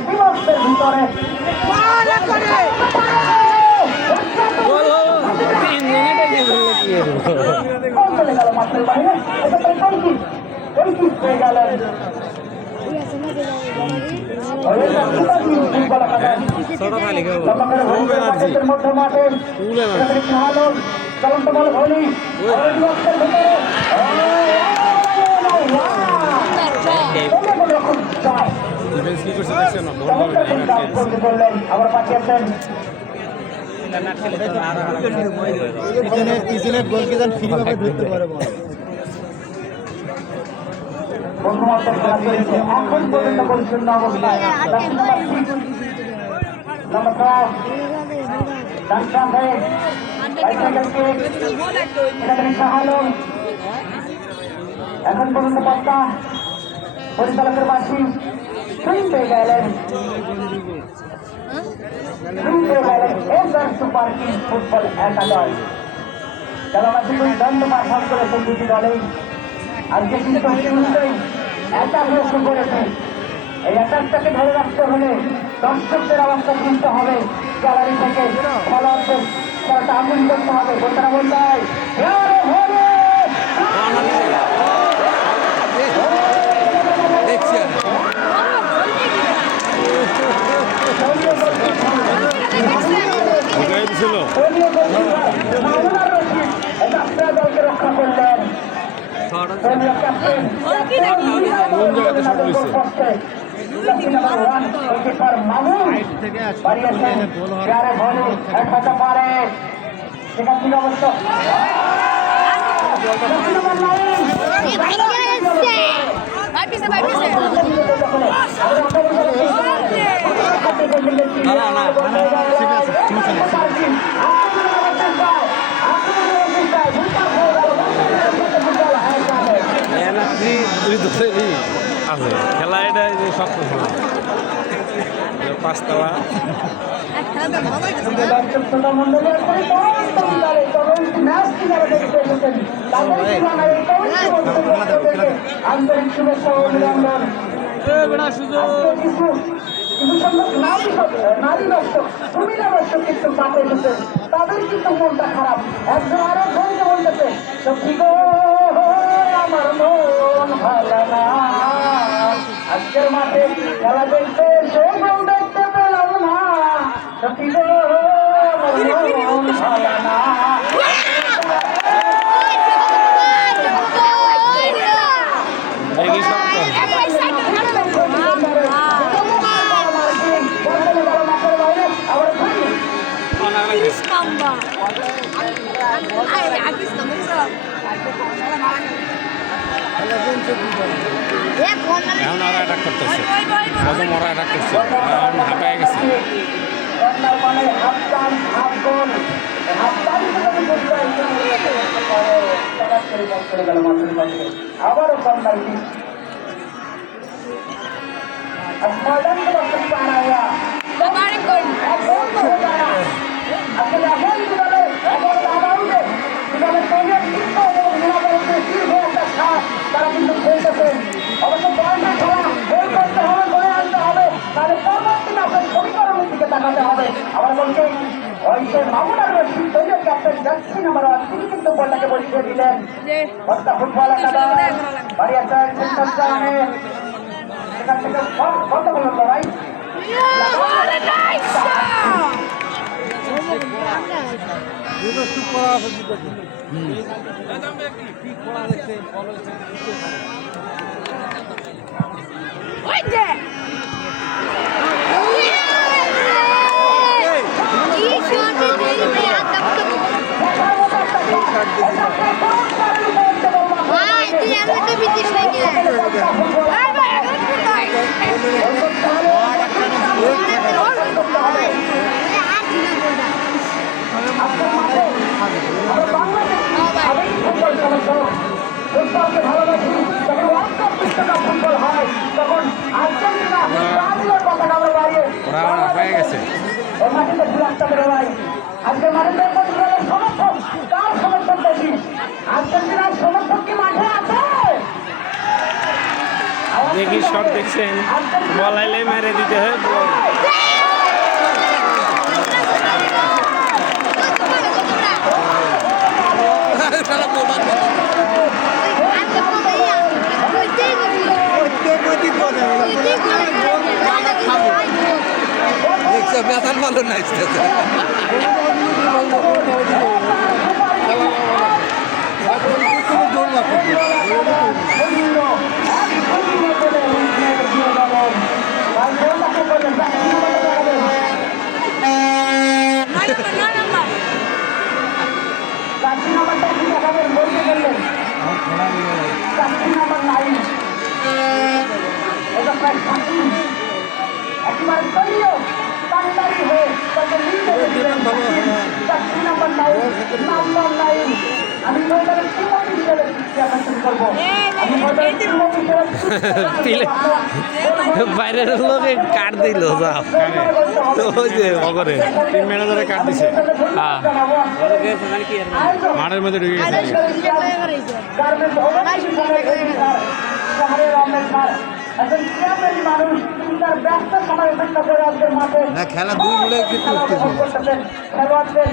বিভক্তের ভিতরে চলে গেল মাঠের বাইরে হয়ে গেলেন মধ্যে মাঠে চলন্ত বল ভলি আবার পাঠিয়েছেন এখন পর্যন্ত পরিচ্ছন্ন অবস্থায় এখন পর্যন্ত পাত্তা পরিচালকের বাসী শুনতে গেলেন সুপার কিং ফুটবল একাদশ খেলামাটি দ্বন্দ্ব পাঠান করেছে দুটি দলেই আজকে কিন্তু অ্যাটাক লক্ষ্য করেছে এই অ্যাটাকটাকে ধরে রাখতে হলে দর্শকদের অবস্থা শুনতে হবে গ্যালারি থেকে খেলোয়াড়দের খেলাটা আগুন করতে হবে বোঝানো বলতে হয় দলকে রক্ষা করলেন পারে সেখান থেকে অবশ্য খেলা এটা শক্ত পাঁচতলা আন্তরিক শুভেচ্ছা অভিনন্দন নারী দর্শক ভূমিকা দর্শক কিন্তু পাতে এসেছেন তাদের কিন্তু মনটা খারাপ একজন আরো বলতে বলতেছে সত্যি গো আমার মন ভালো না আজকের মাঠে খেলা দেখতে সে গোল দেখতে পেলাম না সত্যি গো আমার মন ভালো না এখন ওরা অ্যাটাক করতেছে প্রথম ওরা অ্যাটাক করছে হাঁপায় গেছে আবারও তারা কিন্তু খেলতেছেন অবশ্য বয়সের খেলা গোল করতে হবে গোলে আনতে হবে তাহলে পরবর্তী ম্যাচের সমীকরণের দিকে তাকাতে হবে আবার বলছে বয়সের মামুনার রশিদ দলীয় ক্যাপ্টেন জার্সি নাম্বার 1 তিনি কিন্তু বলটাকে বসিয়ে দিলেন বস্তা ফুটবল একাদশ বাড়িয়েছেন সেখান থেকে কত বল লড়াই ফুটবলকে ভালোবাসি যখন ওয়ার্ল্ড কাপ বিশ্বকাপ ফুটবল হয় তখন আর্জেন্টিনা ব্রাজিলের পতাকা আমরা বাড়িয়ে হয়ে গেছে এই মাটিতে ফিরাস্তা করে ভাই আজকে মাটিতে সমর্থক কার সমর্থন বেশি আর্জেন্টিনার সমর্থক কি মাঠে আছে দেখি শট দেখছেন বল আইলে মেরে দিতে হয় বল। বেতন ভালো নাই একেবারে দলীয় কান্ডারি হয়ে তাকে লিখে নাম্বার 9 আমি মহিলাদের টিমন হিসেবে শিক্ষা আকর্ষণ করবো আমি মহিলাদের টিমন হিসেবে বাইরের লোকে কাট দিল যাও তো ওই যে অগরে টিম ম্যানেজারে কাট দিছে হ্যাঁ মাঠের মধ্যে ঢুকে গেছে না খেলা দুই মিলে কিন্তু খেলোয়াড়দের